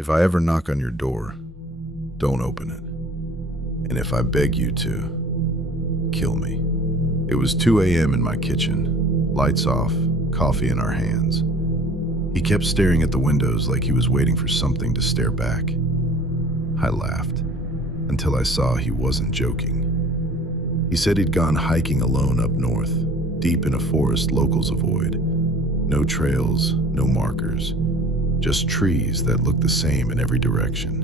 If I ever knock on your door, don't open it. And if I beg you to, kill me. It was 2 a.m. in my kitchen, lights off, coffee in our hands. He kept staring at the windows like he was waiting for something to stare back. I laughed until I saw he wasn't joking. He said he'd gone hiking alone up north, deep in a forest locals avoid. No trails, no markers, just trees that looked the same in every direction.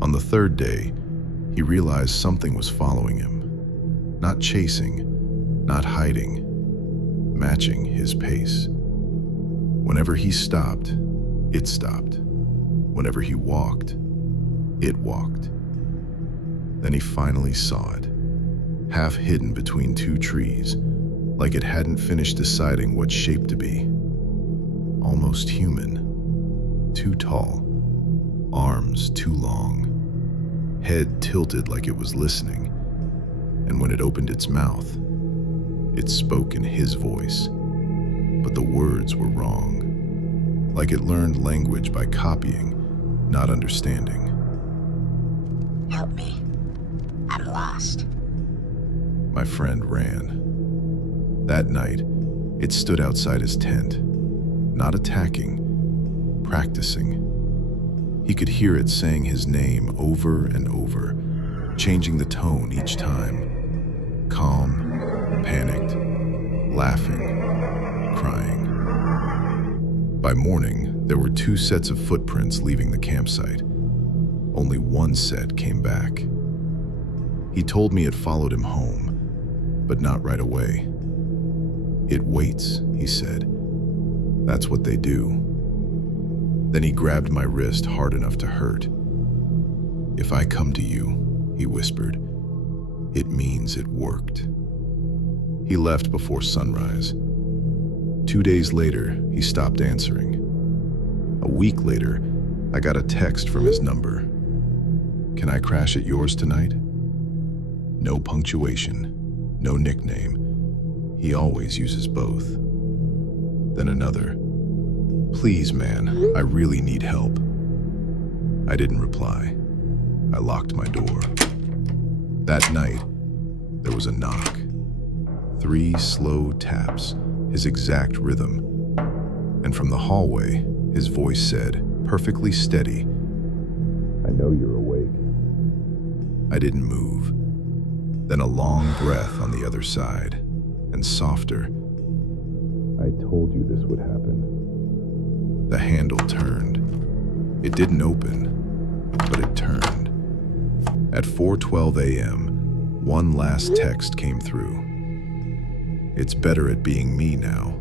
On the third day, he realized something was following him. Not chasing, not hiding, matching his pace. Whenever he stopped, it stopped. Whenever he walked, it walked. Then he finally saw it, half hidden between two trees, like it hadn't finished deciding what shape to be. Almost human, too tall, arms too long, head tilted like it was listening. And when it opened its mouth, it spoke in his voice, but the words were wrong, like it learned language by copying, not understanding. Help me. I'm lost. My friend ran. That night, it stood outside his tent, not attacking, practicing. He could hear it saying his name over and over, changing the tone each time. Calm, panicked, laughing, crying. By morning, there were 2 sets of footprints leaving the campsite. Only one set came back. He told me it followed him home, but not right away. It waits, he said. That's what they do. Then he grabbed my wrist hard enough to hurt. If I come to you, he whispered, it means it worked. He left before sunrise. 2 days later, he stopped answering. A week later, I got a text from his number. Can I crash at yours tonight? No punctuation, no nickname. He always uses both. Then another. Please, man, I really need help. I didn't reply. I locked my door. That night, there was a knock. 3 slow taps, his exact rhythm. And from the hallway, his voice said, perfectly steady, I know you're awake. I didn't move. Then a long breath on the other side, and softer. I told you this would happen. The handle turned. It didn't open, but it turned. At 4:12 a.m., one last text came through. It's better at being me now.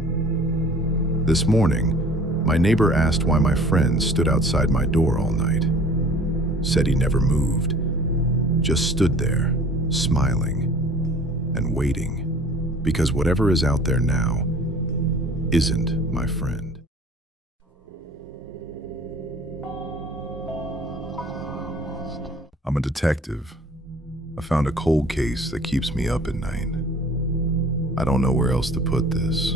This morning, my neighbor asked why my friend stood outside my door all night. Said he never moved, just stood there, smiling and waiting, because whatever is out there now isn't my friend. I'm a detective. I found a cold case that keeps me up at night. I don't know where else to put this.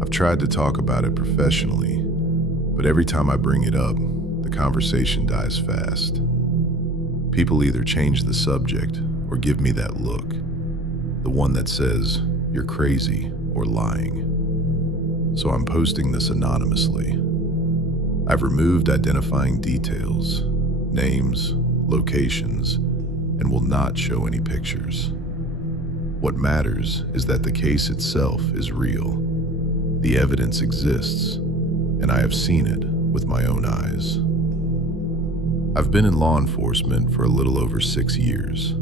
I've tried to talk about it professionally, but every time I bring it up, the conversation dies fast. People either change the subject or give me that look, the one that says, you're crazy or lying. So I'm posting this anonymously. I've removed identifying details, names, locations, and will not show any pictures. What matters is that the case itself is real. The evidence exists, and I have seen it with my own eyes. I've been in law enforcement for a little over 6 years.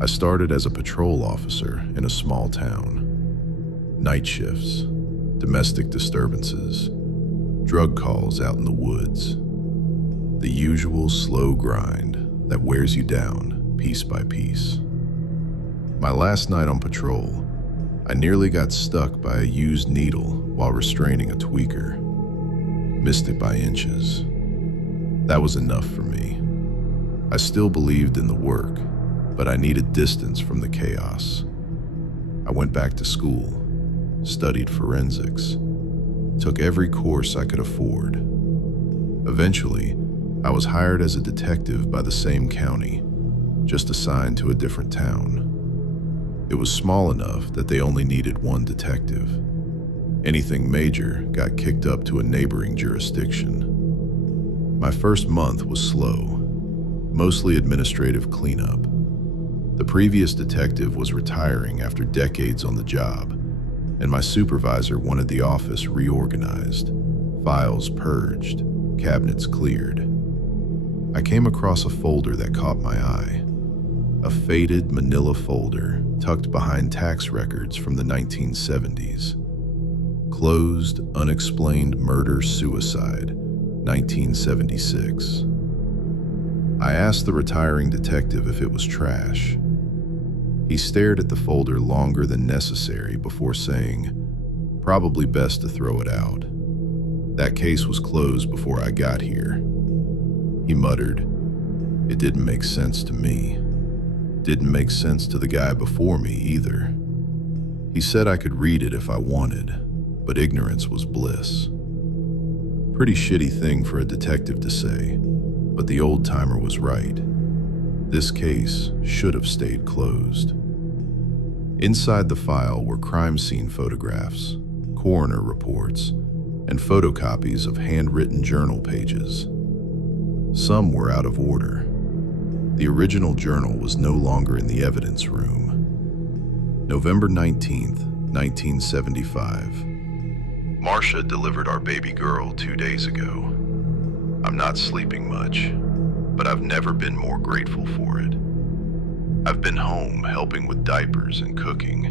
I started as a patrol officer in a small town. Night shifts, domestic disturbances, drug calls out in the woods. The usual slow grind that wears you down piece by piece. My last night on patrol, I nearly got stuck by a used needle while restraining a tweaker. Missed it by inches. That was enough for me. I still believed in the work, but I needed distance from the chaos. I went back to school, studied forensics, took every course I could afford. Eventually, I was hired as a detective by the same county, just assigned to a different town. It was small enough that they only needed one detective. Anything major got kicked up to a neighboring jurisdiction. My first month was slow, mostly administrative cleanup. The previous detective was retiring after decades on the job, and my supervisor wanted the office reorganized, files purged, cabinets cleared. I came across a folder that caught my eye. A faded manila folder tucked behind tax records from the 1970s. Closed, unexplained murder-suicide, 1976. I asked the retiring detective if it was trash. He stared at the folder longer than necessary before saying, "Probably best to throw it out. That case was closed before I got here." He muttered, "It didn't make sense to me. Didn't make sense to the guy before me either." He said I could read it if I wanted, but ignorance was bliss. Pretty shitty thing for a detective to say, but the old-timer was right. This case should have stayed closed. Inside the file were crime scene photographs, coroner reports, and photocopies of handwritten journal pages. Some were out of order. The original journal was no longer in the evidence room. November 19th, 1975. Marcia delivered our baby girl 2 days ago. I'm not sleeping much, but I've never been more grateful for it. I've been home helping with diapers and cooking.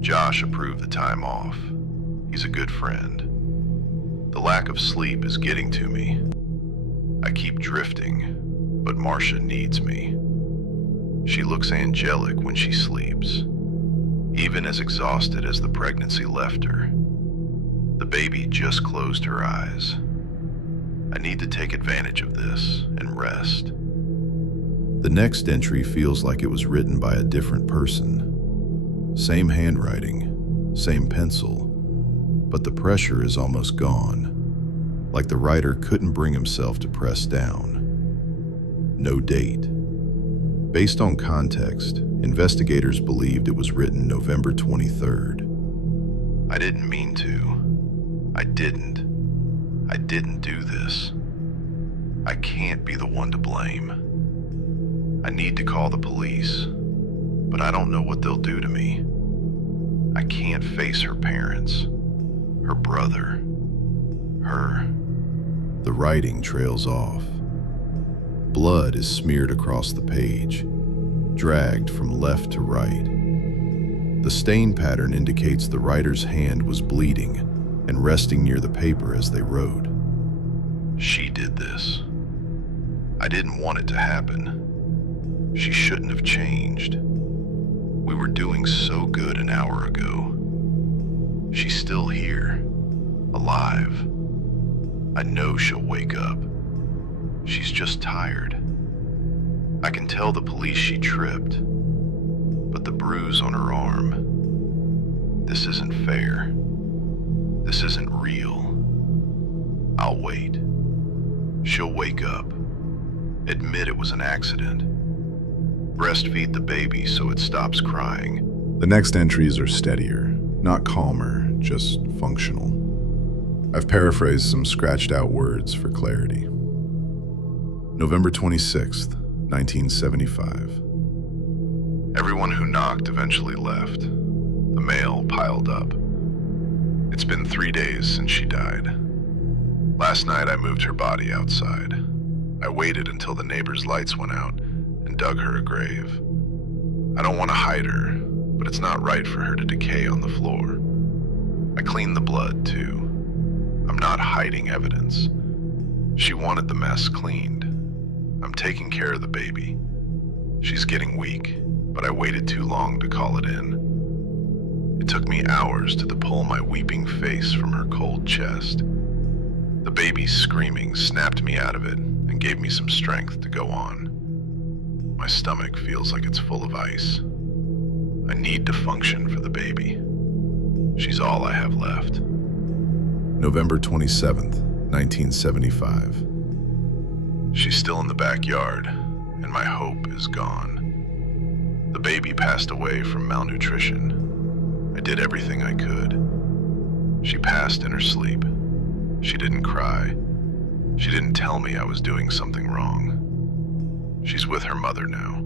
Josh approved the time off. He's a good friend. The lack of sleep is getting to me. I keep drifting, but Marcia needs me. She looks angelic when she sleeps, even as exhausted as the pregnancy left her. The baby just closed her eyes. I need to take advantage of this and rest. The next entry feels like it was written by a different person. Same handwriting, same pencil, but the pressure is almost gone, like the writer couldn't bring himself to press down. No date. Based on context, investigators believed it was written November 23rd. I didn't mean to. I didn't do this. I can't be the one to blame. I need to call the police, but I don't know what they'll do to me. I can't face her parents, her brother, her. The writing trails off. Blood is smeared across the page, dragged from left to right. The stain pattern indicates the writer's hand was bleeding and resting near the paper as they wrote. She did this. I didn't want it to happen. She shouldn't have changed. We were doing so good an hour ago. She's still here, alive. I know she'll wake up. She's just tired. I can tell the police she tripped, but the bruise on her arm. This isn't fair. This isn't real. I'll wait. She'll wake up. Admit it was an accident. Breastfeed the baby so it stops crying. The next entries are steadier, not calmer, just functional. I've paraphrased some scratched out words for clarity. November 26th, 1975. Everyone who knocked eventually left. The mail piled up. It's been 3 days since she died. Last night I moved her body outside. I waited until the neighbor's lights went out and dug her a grave. I don't want to hide her, but it's not right for her to decay on the floor. I cleaned the blood too. I'm not hiding evidence. She wanted the mess cleaned. I'm taking care of the baby. She's getting weak, but I waited too long to call it in. It took me hours to pull my weeping face from her cold chest. The baby's screaming snapped me out of it and gave me some strength to go on. My stomach feels like it's full of ice. I need to function for the baby. She's all I have left. November 27th, 1975. She's still in the backyard, and my hope is gone. The baby passed away from malnutrition. I did everything I could. She passed in her sleep. She didn't cry. She didn't tell me I was doing something wrong. She's with her mother now.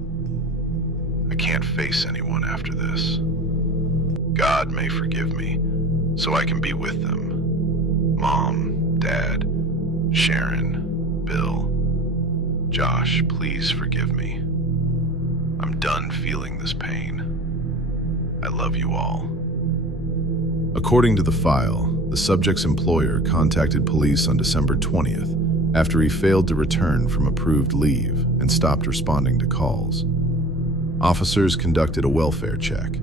I can't face anyone after this. God may forgive me, so I can be with them. Mom, Dad, Sharon, Bill, Josh, please forgive me. I'm done feeling this pain. I love you all. According to the file, the subject's employer contacted police on December 20th after he failed to return from approved leave and stopped responding to calls. Officers conducted a welfare check.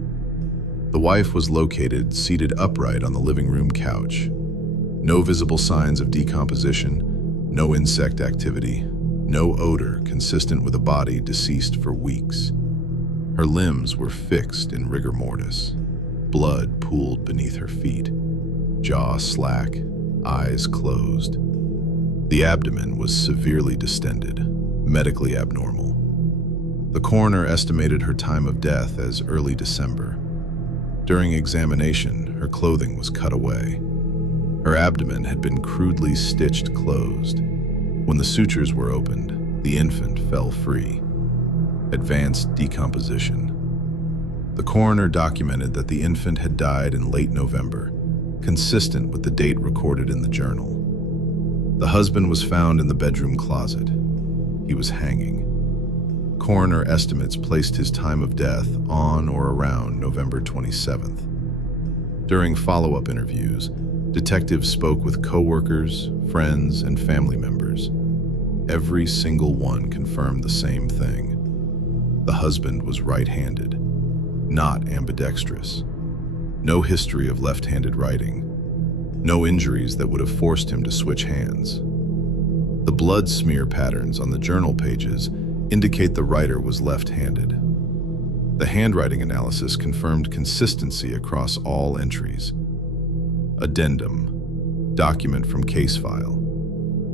The wife was located seated upright on the living room couch. No visible signs of decomposition, no insect activity, no odor consistent with a body deceased for weeks. Her limbs were fixed in rigor mortis. Blood pooled beneath her feet. Jaw slack, eyes closed. The abdomen was severely distended, medically abnormal. The coroner estimated her time of death as early December. During examination, her clothing was cut away. Her abdomen had been crudely stitched closed. When the sutures were opened, the infant fell free. Advanced decomposition. The coroner documented that the infant had died in late November, consistent with the date recorded in the journal. The husband was found in the bedroom closet. He was hanging. Coroner estimates placed his time of death on or around November 27th. During follow-up interviews, detectives spoke with co-workers, friends, and family members. Every single one confirmed the same thing. The husband was right-handed, not ambidextrous. No history of left-handed writing. No injuries that would have forced him to switch hands. The blood smear patterns on the journal pages indicate the writer was left-handed. The handwriting analysis confirmed consistency across all entries. Addendum. Document from case file.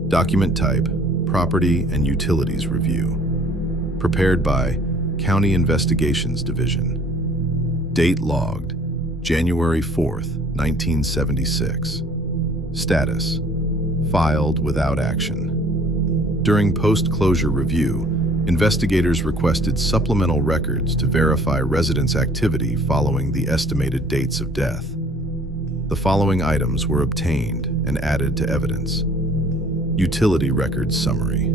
Document type, Property and Utilities Review. Prepared by County Investigations Division. Date logged, January 4th, 1976. Status: filed without action. During post-closure review, investigators requested supplemental records to verify residents' activity following the estimated dates of death. The following items were obtained and added to evidence. Utility records summary.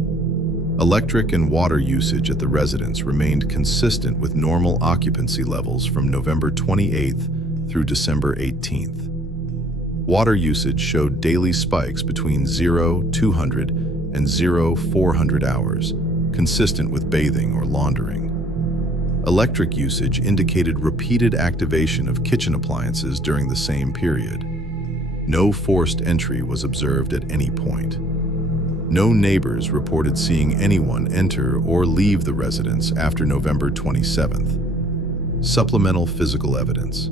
Electric and water usage at the residence remained consistent with normal occupancy levels from November 28th through December 18th. Water usage showed daily spikes between 0-200 and 0-400 hours, consistent with bathing or laundering. Electric usage indicated repeated activation of kitchen appliances during the same period. No forced entry was observed at any point. No neighbors reported seeing anyone enter or leave the residence after November 27th. Supplemental physical evidence.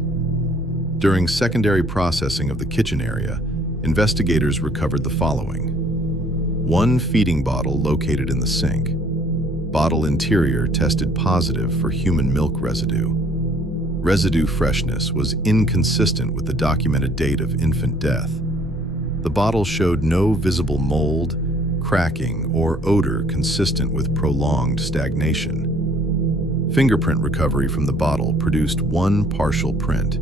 During secondary processing of the kitchen area, investigators recovered the following: one feeding bottle located in the sink. Bottle interior tested positive for human milk residue. Residue freshness was inconsistent with the documented date of infant death. The bottle showed no visible mold, cracking, or odor consistent with prolonged stagnation. Fingerprint recovery from the bottle produced one partial print.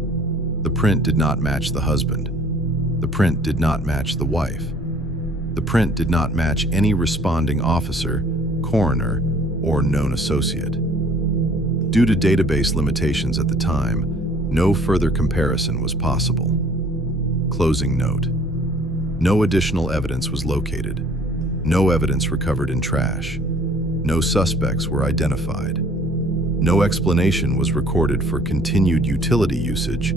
The print did not match the husband. The print did not match the wife. The print did not match any responding officer, coroner, or known associate. Due to database limitations at the time, no further comparison was possible. Closing note. No additional evidence was located. No evidence recovered in trash. No suspects were identified. No explanation was recorded for continued utility usage,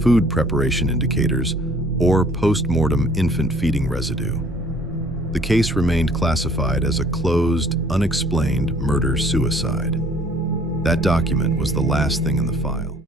food preparation indicators, or post-mortem infant feeding residue. The case remained classified as a closed, unexplained murder-suicide. That document was the last thing in the file.